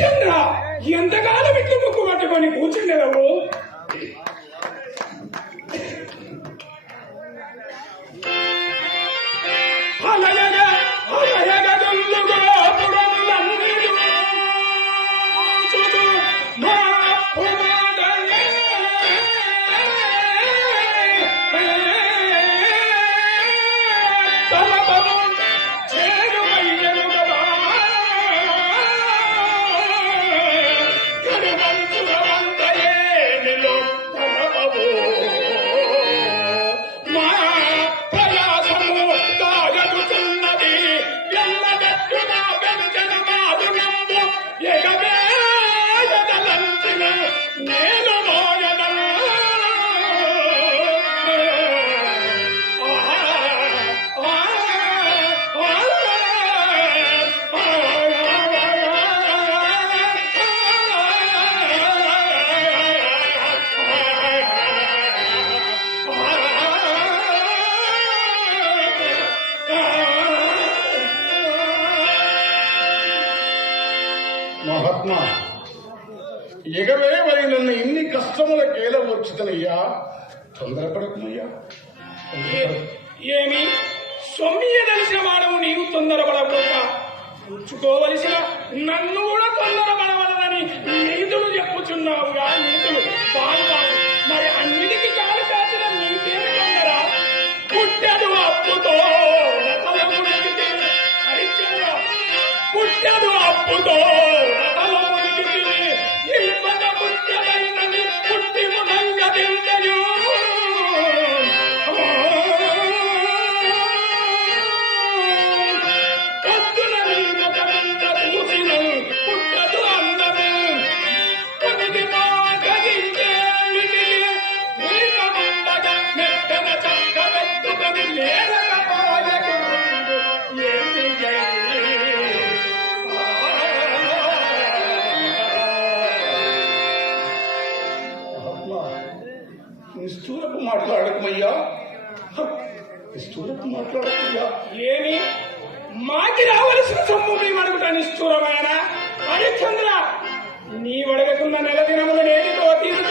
చంద్ర, ఎంతకాలం ఇట్లు ముక్కు పట్టుకొని కూర్చుండేవు? మహాత్మా, ఎగవే మరి నన్ను ఇన్ని కష్టములకేలా వచ్చితనయ్యా, తొందరపడకుమయ్యా. ఏమి సొమ్మియదలిసిన వాడము నీవు తొందరపడక పుచ్చుకోవలసిన నన్ను కూడా తొందరపడవలదని నీతులు చెప్పుచున్నావుగా. నీతులు బాగా మరి అన్నిటికీ కాలు కాచిన నీకేమి తొందర? పుట్టెడు అప్పుతో హరిశ్చంద్ర, పుట్టెడు అప్పుతో నిష్ఠూరపు మాట్లాడకమయ్యా, నిష్ఠూరపు మాట్లాడకయ్యా. ఏమి మాకి రావలసిన సొమ్ము మేము అడుగుతా నిష్ఠూరమైన? హరిశ్చంద్ర, నీ అడగకున్న నెల దినములు నేటితో తీరు